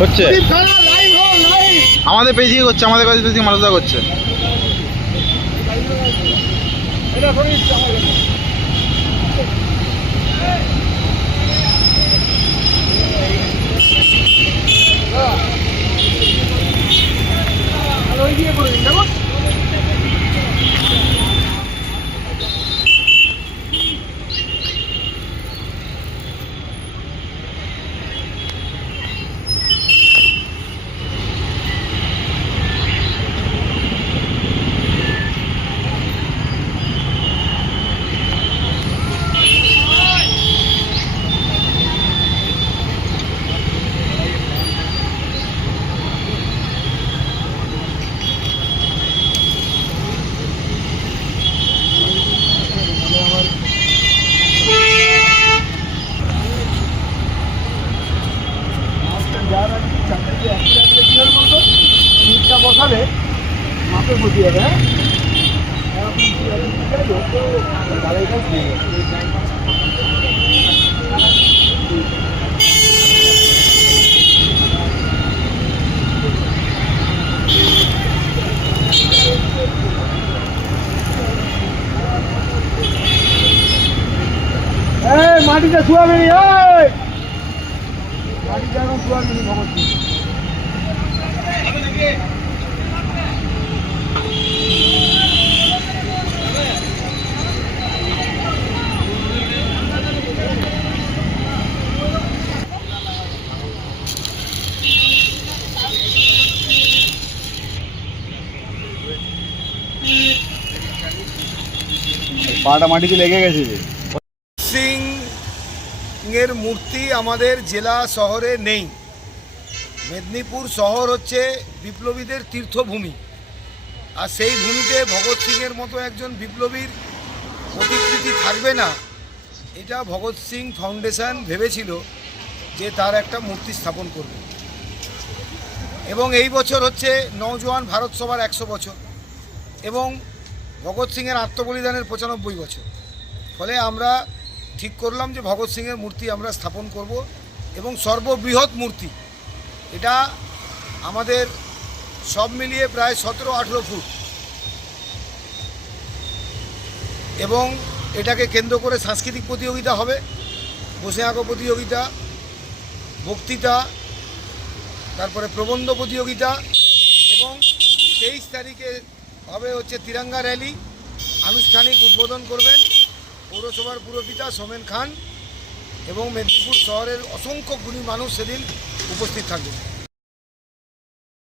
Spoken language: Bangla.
হচ্ছে আমাদের পেজিয়ে করছে, আমাদের কাছে বেশি মানুষরা করছে। বসালে মাপে বসে যাবে। হ্যাঁ মাটিতে শুয়াবে, মাটিতে এখন শুয়াবে ভগৎ সিং। পাটা মাটিতে লেগে গেছে। সিং এর মূর্তি আমাদের জেলা শহরে নেই। মেদিনীপুর শহর হচ্ছে বিপ্লবীদের তীর্থভূমি, আর সেই ভূমিতে ভগৎ সিংয়ের মতো একজন বিপ্লবীর প্রতিকৃতি থাকবে না, এটা ভগৎ সিং ফাউন্ডেশন ভেবেছিল যে তার একটা মূর্তি স্থাপন করবে। এবং এই বছর হচ্ছে নওজোয়ান ভারত সভার 100 বছর এবং ভগৎ সিংয়ের আত্মবলিদানের 95 বছর। ফলে আমরা ঠিক করলাম যে ভগৎ সিংয়ের মূর্তি আমরা স্থাপন করব এবং সর্ববৃহৎ মূর্তি। এটা আমাদের সব মিলিয়ে প্রায় 17-18 ফুট এবং এটাকে কেন্দ্র করে সাংস্কৃতিক প্রতিযোগিতা হবে, বসে আঁকো প্রতিযোগিতা, বক্তৃতা, তারপরে প্রবন্ধ প্রতিযোগিতা এবং 23 তারিখে হবে হচ্ছে তিরঙ্গা র্যালি। আনুষ্ঠানিক উদ্বোধন করবেন পৌরসভার পুরপিতা সোমেন খান এবং মেদিনীপুর শহরের অসংখ্য গুণী মানুষ সেদিন উপস্থিত থাকবেন।